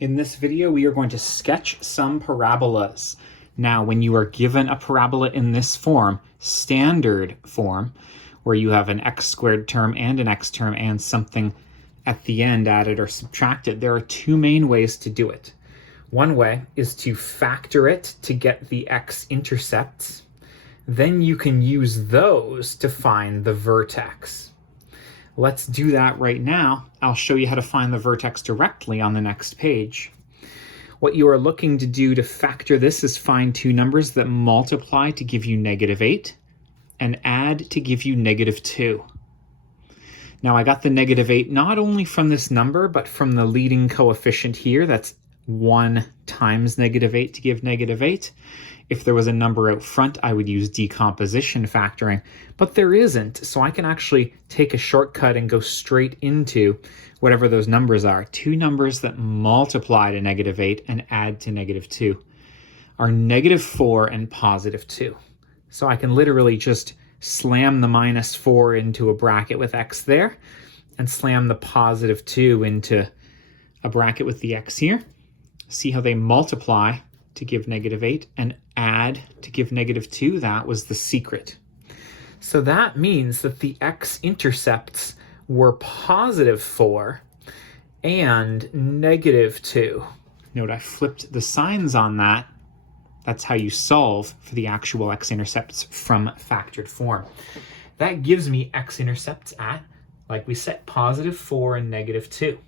In this video, we are going to sketch some parabolas. Now, when you are given a parabola in this form, standard form, where you have an x squared term and an x term and something at the end added or subtracted, there are two main ways to do it. One way is to factor it to get the x-intercepts. Then you can use those to find the vertex. Let's do that right now. I'll show you how to find the vertex directly on the next page. What you are looking to do to factor this is find two numbers that multiply to give you -8 and add to give you -2. Now I got the -8 not only from this number, but from the leading coefficient here. That's 1 times -8 to give -8. If there was a number out front, I would use decomposition factoring, but there isn't, so I can actually take a shortcut and go straight into whatever those numbers are. Two numbers that multiply to -8 and add to -2 are -4 and +2. So I can literally just slam the -4 into a bracket with x there and slam the +2 into a bracket with the x here. See how they multiply to give -8 and add to give -2. That was the secret. So that means that the x-intercepts were +4 and -2. Note I flipped the signs on that. That's how you solve for the actual x-intercepts from factored form. That gives me x-intercepts at, like we said, +4 and -2.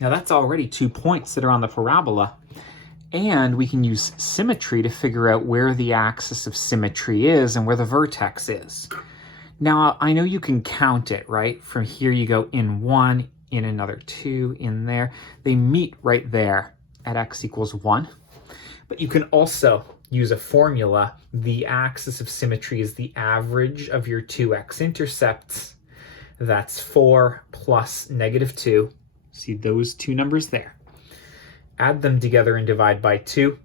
Now that's already 2 points that are on the parabola. And we can use symmetry to figure out where the axis of symmetry is and where the vertex is. Now, I know you can count it, right? From here you go in 1, in another 2, in there. They meet right there at x equals 1. But you can also use a formula. The axis of symmetry is the average of your two x-intercepts. That's 4 plus -2. See those two numbers there. Add them together and divide by 2.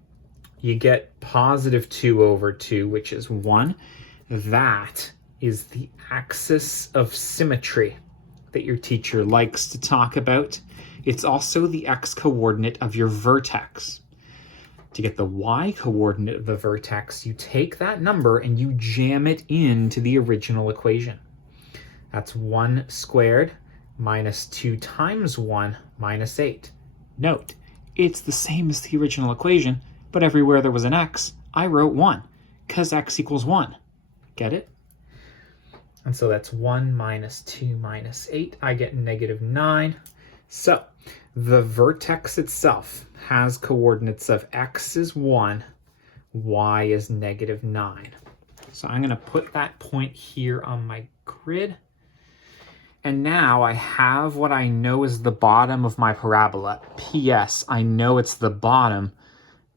You get +2 over 2, which is 1. That is the axis of symmetry that your teacher likes to talk about. It's also the x-coordinate of your vertex. To get the y-coordinate of the vertex, you take that number and you jam it into the original equation. That's 1 squared minus 2 times 1 minus 8. Note, it's the same as the original equation, but everywhere there was an x, I wrote 1, because x equals 1. Get it? And so that's 1 minus 2 minus 8. I get -9. So the vertex itself has coordinates of x is 1, y is -9. So I'm going to put that point here on my grid. And now I have what I know is the bottom of my parabola. P.S. I know it's the bottom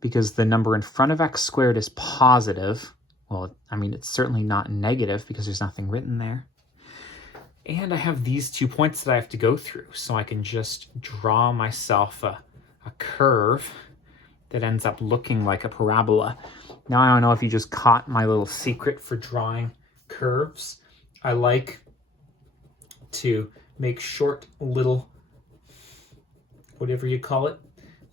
because the number in front of x squared is positive. Well, I mean, it's certainly not negative because there's nothing written there. And I have these 2 points that I have to go through. So I can just draw myself a curve that ends up looking like a parabola. Now, I don't know if you just caught my little secret for drawing curves. I like to make short little, whatever you call it,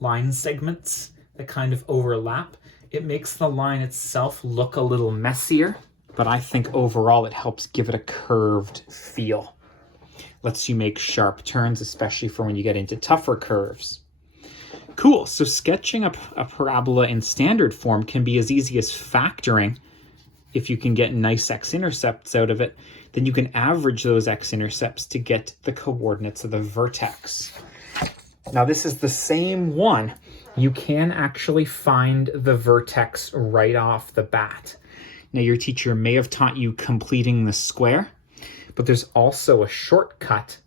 line segments that kind of overlap. It makes the line itself look a little messier, but I think overall it helps give it a curved feel. Lets you make sharp turns, especially for when you get into tougher curves. Cool, so sketching a parabola in standard form can be as easy as factoring. If you can get nice x-intercepts out of it, then you can average those x-intercepts to get the coordinates of the vertex. Now this is the same one. You can actually find the vertex right off the bat. Now your teacher may have taught you completing the square, but there's also a shortcut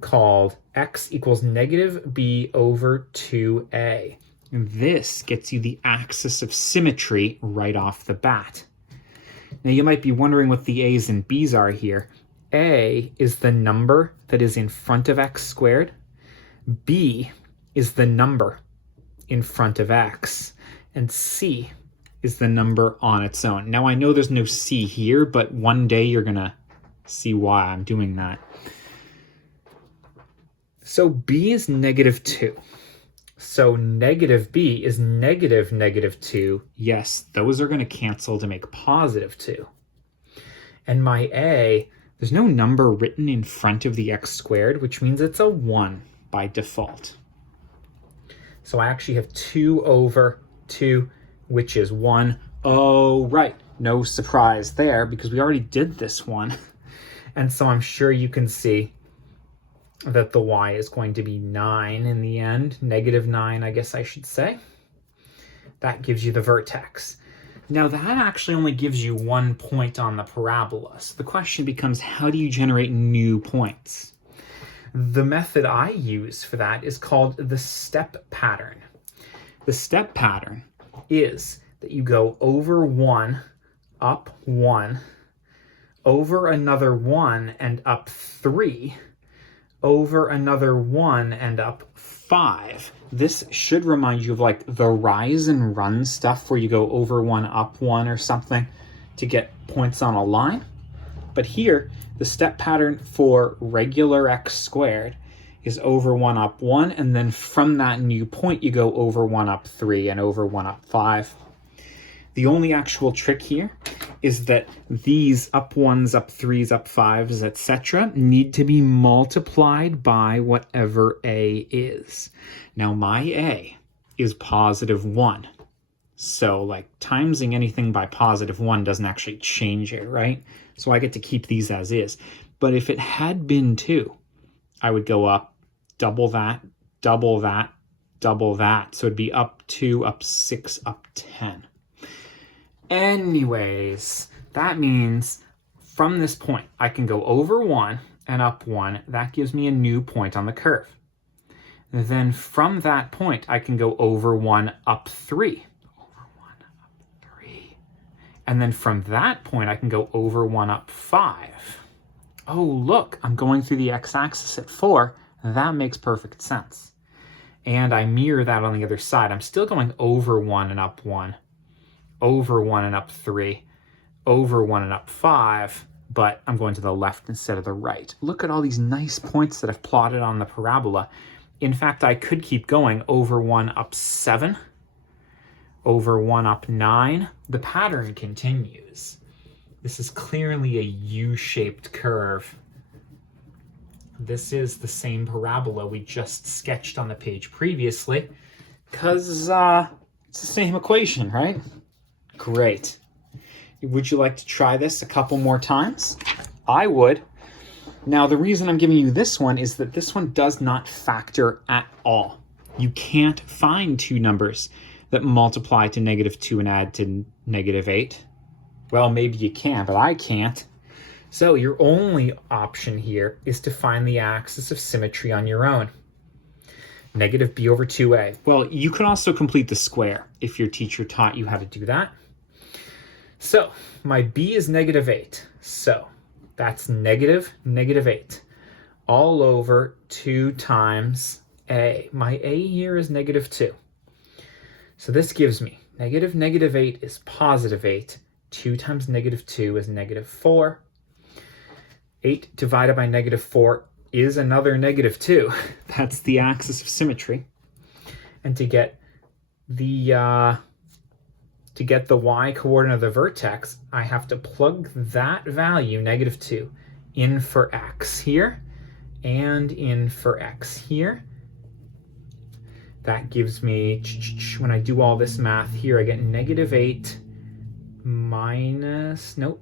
called x equals -b over 2a. This gets you the axis of symmetry right off the bat. Now you might be wondering what the a's and b's are here. A is the number that is in front of x squared. B is the number in front of x. And C is the number on its own. Now I know there's no C here, but one day you're gonna see why I'm doing that. So B is -2. So negative b is negative negative 2. Yes, those are going to cancel to make positive 2. And my a, there's no number written in front of the x squared, which means it's a 1 by default. So I actually have 2 over 2, which is 1. Oh, right. No surprise there because we already did this one. And so I'm sure you can see that the y is going to be 9 in the end. Negative 9, I guess I should say. That gives you the vertex. Now that actually only gives you 1 point on the parabola. So the question becomes, how do you generate new points? The method I use for that is called the step pattern. The step pattern is that you go over 1, up 1, over another 1 and up 3, over another 1 and up 5. This should remind you of like the rise and run stuff where you go over 1, up 1 or something to get points on a line. But here, the step pattern for regular x squared is over 1, up 1, and then from that new point you go over 1, up 3, and over 1, up 5. The only actual trick here is that these up 1s, up 3s, up 5s, etc. need to be multiplied by whatever a is. Now my a is positive 1. So like timesing anything by positive 1 doesn't actually change it, right? So I get to keep these as is. But if it had been 2, I would go up, double that, double that, double that. So it'd be up 2, up 6, up 10. Anyways, that means from this point, I can go over 1 and up 1. That gives me a new point on the curve. Then from that point, I can go over 1, up 3. Over 1, up 3. And then from that point, I can go over 1, up 5. Oh, look, I'm going through the x-axis at 4. That makes perfect sense. And I mirror that on the other side. I'm still going over 1 and up 1. Over 1 and up 3, over 1 and up 5, but I'm going to the left instead of the right. Look at all these nice points that I've plotted on the parabola. In fact, I could keep going over 1 up 7, over 1 up 9. The pattern continues. This is clearly a U-shaped curve. This is the same parabola we just sketched on the page previously, because it's the same equation, right? Great. Would you like to try this a couple more times? I would. Now, the reason I'm giving you this one is that this one does not factor at all. You can't find two numbers that multiply to -2 and add to -8. Well, maybe you can, but I can't. So your only option here is to find the axis of symmetry on your own. Negative b over 2a. Well, you could also complete the square if your teacher taught you how to do that. So my b is -8. So that's -8 all over 2 times a. My a here is -2. So this gives me -8 is +8. 2 times -2 is -4. 8 divided by -4 is another -2. That's the axis of symmetry. And to get the y coordinate of the vertex, I have to plug that value, -2, in for x here and in for x here. That gives me, when I do all this math here, I get -8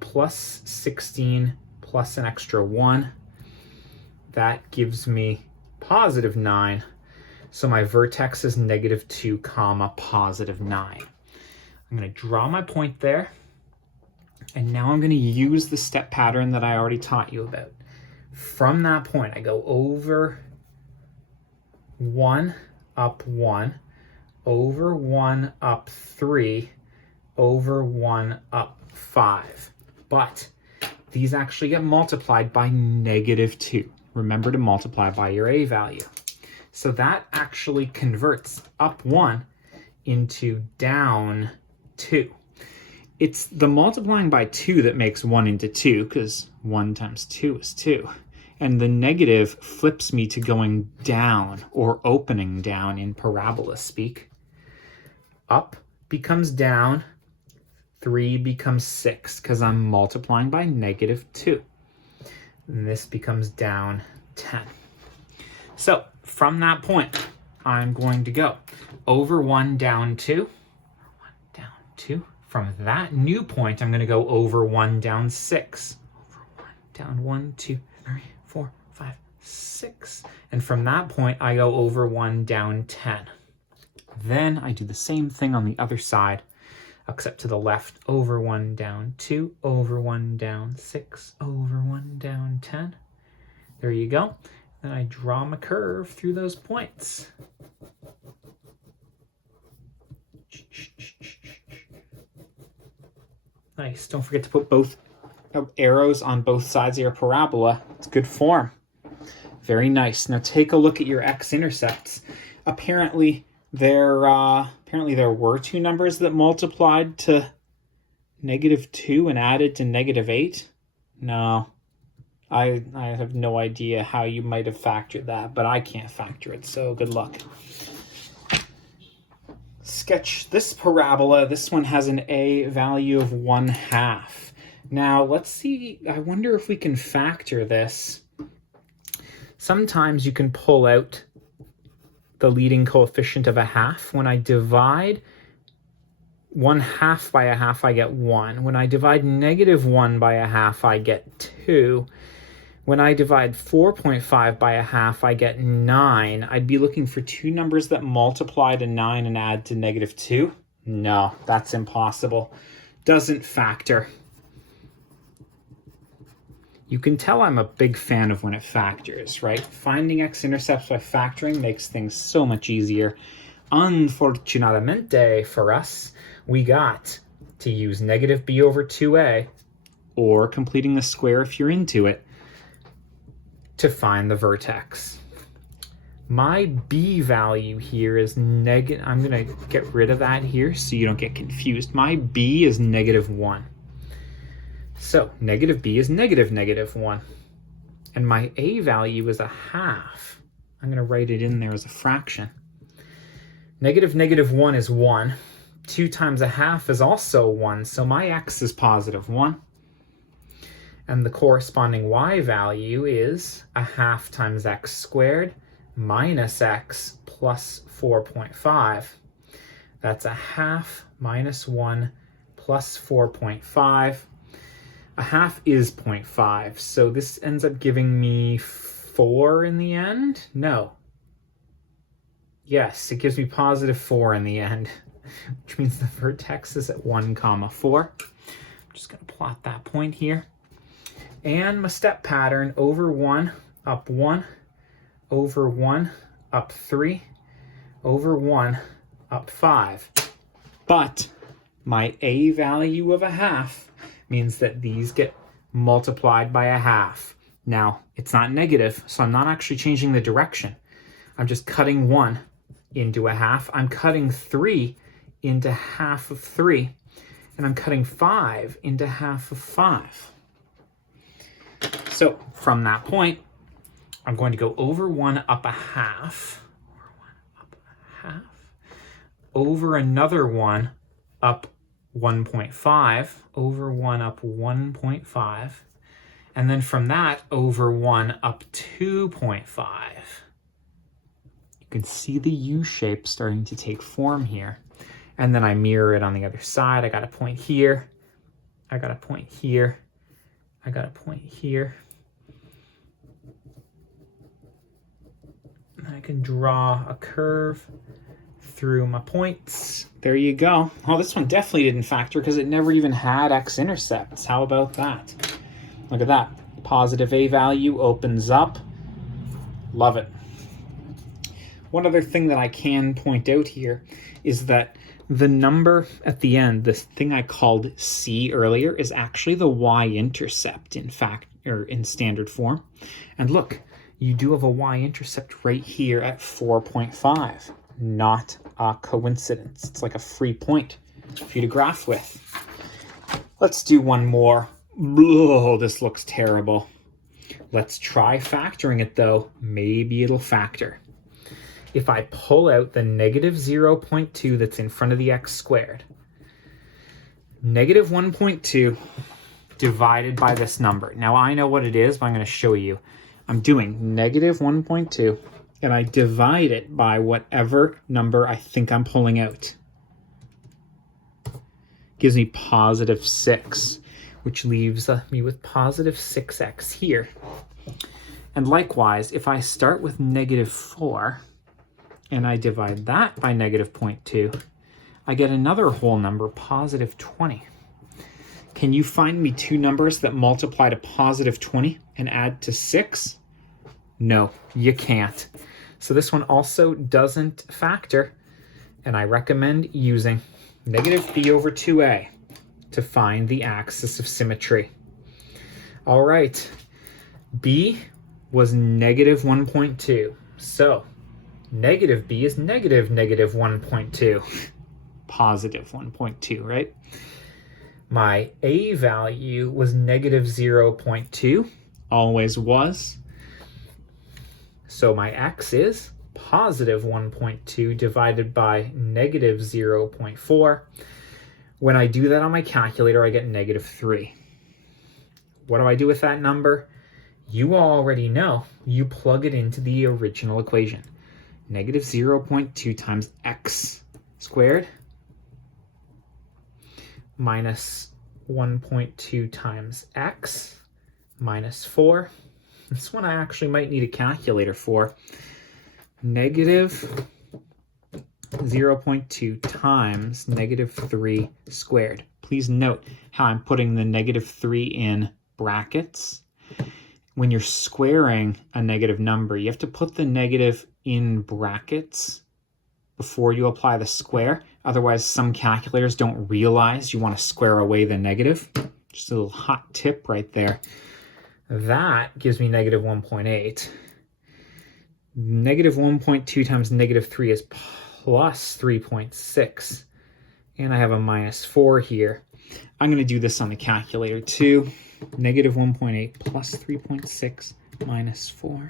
plus 16 plus an extra 1. That gives me +9. So my vertex is -2, +9. I'm going to draw my point there. And now I'm going to use the step pattern that I already taught you about. From that point, I go over 1, up 1, over 1, up 3, over 1, up 5. But these actually get multiplied by -2. Remember to multiply by your a value. So that actually converts up 1 into down 2. It's the multiplying by 2 that makes 1 into 2, because 1 times 2 is 2. And the negative flips me to going down or opening down in parabola speak. Up becomes down, 3 becomes 6 because I'm multiplying by -2. And this becomes down 10. So from that point, I'm going to go over 1, down 2, 1, down 2. From that new point, I'm going to go over 1, down 6, over 1, down 1, 2, 3, 4, 5, 6. And from that point, I go over 1, down 10. Then I do the same thing on the other side, except to the left, over 1, down 2, over 1, down 6, over 1, down 10. There you go. Then I draw my curve through those points. Nice. Don't forget to put both arrows on both sides of your parabola. It's good form. Very nice. Now take a look at your x-intercepts. Apparently there were two numbers that multiplied to -2 and added to -8. No, I have no idea how you might have factored that, but I can't factor it, so good luck. Sketch this parabola. This one has an a value of 1/2. Now let's see, I wonder if we can factor this. Sometimes you can pull out the leading coefficient of 1/2. When I divide 1/2 by 1/2, I get 1. When I divide -1 by 1/2, I get 2. When I divide 4.5 by 1/2, I get 9. I'd be looking for two numbers that multiply to 9 and add to -2. No, that's impossible. Doesn't factor. You can tell I'm a big fan of when it factors, right? Finding x-intercepts by factoring makes things so much easier. Unfortunatamente for us, we got to use -b over 2a, or completing the square if you're into it, to find the vertex. My b value here is negative. I'm going to get rid of that here so you don't get confused. My b is -1. So b is -1. And my a value is 1/2. I'm going to write it in there as a fraction. -1 is 1. 2 times 1/2 is also 1. So my x is +1. And the corresponding y value is 1/2 times x squared minus x plus 4.5. That's 1/2 minus 1 plus 4.5. 1/2 is 0.5, so this ends up giving me 4 in the end? No. Yes, it gives me +4 in the end, which means the vertex is at 1, 4. I'm just going to plot that point here. And my step pattern, over 1, up 1, over 1, up 3, over 1, up 5. But my a value of 1/2 means that these get multiplied by 1/2. Now, it's not negative, so I'm not actually changing the direction. I'm just cutting 1 into 1/2. I'm cutting 3 into 1/2 of 3. And I'm cutting 5 into 1/2 of 5. So from that point, I'm going to go over 1, up 1/2. Over 1, up 1/2. Over another 1, up 1.5, over 1 up 1.5, and then from that over 1 up 2.5. You can see the U shape starting to take form here. And then I mirror it on the other side. I got a point here, I got a point here, I got a point here. And I can draw a curve through my points. There you go. Oh, this one definitely didn't factor because it never even had x-intercepts. How about that? Look at that. Positive a value opens up. Love it. One other thing that I can point out here is that the number at the end, this thing I called c earlier, is actually the y-intercept in standard form. And look, you do have a y-intercept right here at 4.5. Not a coincidence. It's like a free point for you to graph with. Let's do one more. Oh, this looks terrible. Let's try factoring it though. Maybe it'll factor. If I pull out the negative 0.2 that's in front of the x squared, negative 1.2 divided by this number. Now I know what it is, but I'm going to show you. I'm doing negative 1.2 and I divide it by whatever number I think I'm pulling out. Gives me positive 6, which leaves me with positive 6x here. And likewise, if I start with negative 4 and I divide that by negative 0.2, I get another whole number, positive 20. Can you find me two numbers that multiply to positive 20 and add to 6? No, you can't. So this one also doesn't factor, and I recommend using negative b over 2a to find the axis of symmetry. All right, b was negative 1.2. So negative b is negative 1.2. Positive 1.2, right? My a value was negative 0.2, always was. So my x is positive 1.2 divided by negative 0.4. When I do that on my calculator, I get negative 3. What do I do with that number? You already know. You plug it into the original equation. Negative 0.2 times x squared minus 1.2 times x minus 4. This one I actually might need a calculator for. Negative 0.2 times negative 3 squared. Please note how I'm putting the negative 3 in brackets. When you're squaring a negative number, you have to put the negative in brackets before you apply the square. Otherwise, some calculators don't realize you want to square away the negative. Just a little hot tip right there. That gives me negative 1.8. Negative 1.2 times negative 3 is plus 3.6. And I have a minus 4 here. I'm going to do this on the calculator too. Negative 1.8 plus 3.6 minus 4.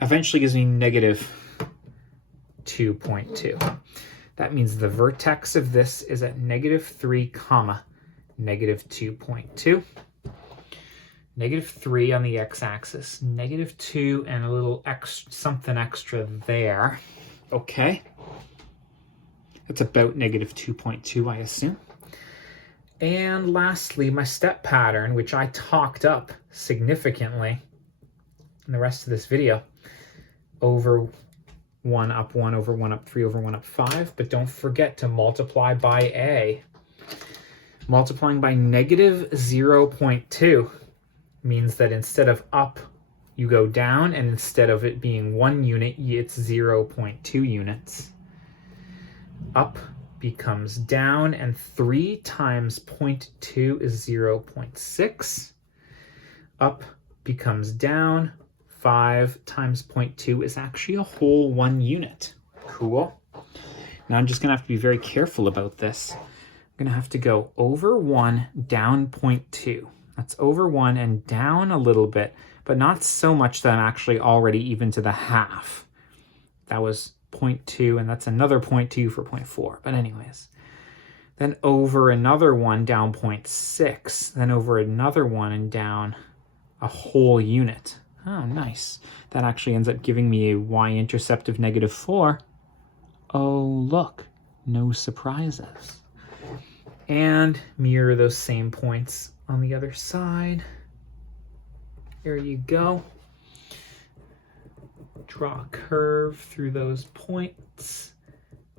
Eventually gives me negative 2.2. That means the vertex of this is at negative 3 comma negative 2.2. Negative 3 on the x-axis, negative 2 and a little something extra there. Okay. That's about negative 2.2, I assume. And lastly, my step pattern, which I talked up significantly in the rest of this video. Over 1 up 1 over 1 up 3 over 1 up 5. But don't forget to multiply by a. Multiplying by negative 0.2 means that instead of up, you go down, and instead of it being 1 unit, it's 0.2 units. Up becomes down, and 3 times 0.2 is 0.6. Up becomes down. 5 times 0.2 is actually a whole 1 unit. Cool. Now I'm just going to have to be very careful about this. I'm going to have to go over 1, down 0.2. That's over 1 and down a little bit, but not so much that I'm actually already even to the half. That was 0.2, and that's another 0.2 for 0.4. But anyways, then over another 1, down 0.6. Then over another 1 and down a whole unit. Oh, nice. That actually ends up giving me a y-intercept of negative 4. Oh, look, no surprises. And mirror those same points on the other side. There you go. Draw a curve through those points.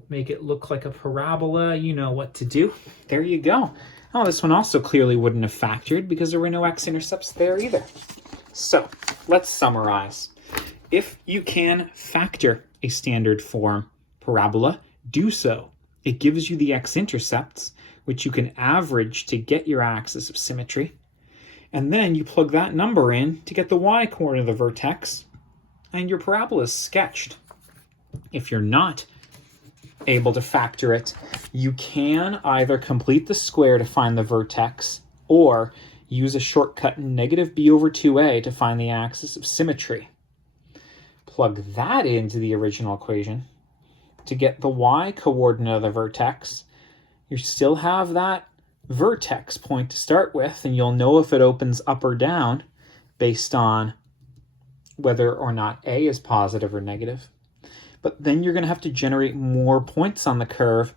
Make it look like a parabola. You know what to do. There you go. Oh, this one also clearly wouldn't have factored because there were no x-intercepts there either. So let's summarize. If you can factor a standard form parabola, do so. It gives you the x-intercepts, which you can average to get your axis of symmetry. And then you plug that number in to get the y-coordinate of the vertex, and your parabola is sketched. If you're not able to factor it, you can either complete the square to find the vertex, or use a shortcut negative b over 2a to find the axis of symmetry. Plug that into the original equation to get the y coordinate of the vertex. You still have that vertex point to start with, and you'll know if it opens up or down based on whether or not a is positive or negative. But then you're going to have to generate more points on the curve.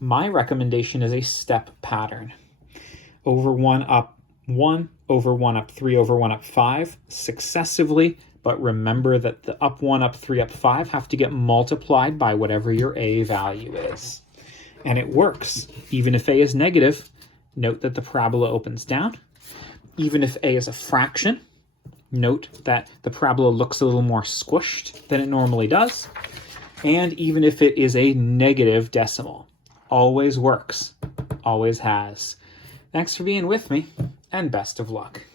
My recommendation is a step pattern. Over 1 up 1, over 1 up 3, over 1 up 5 successively, but remember that the up 1, up 3, up 5 have to get multiplied by whatever your a value is. And it works. Even if a is negative, note that the parabola opens down. Even if a is a fraction, note that the parabola looks a little more squished than it normally does. And even if it is a negative decimal, always works, always has. Thanks for being with me, and best of luck.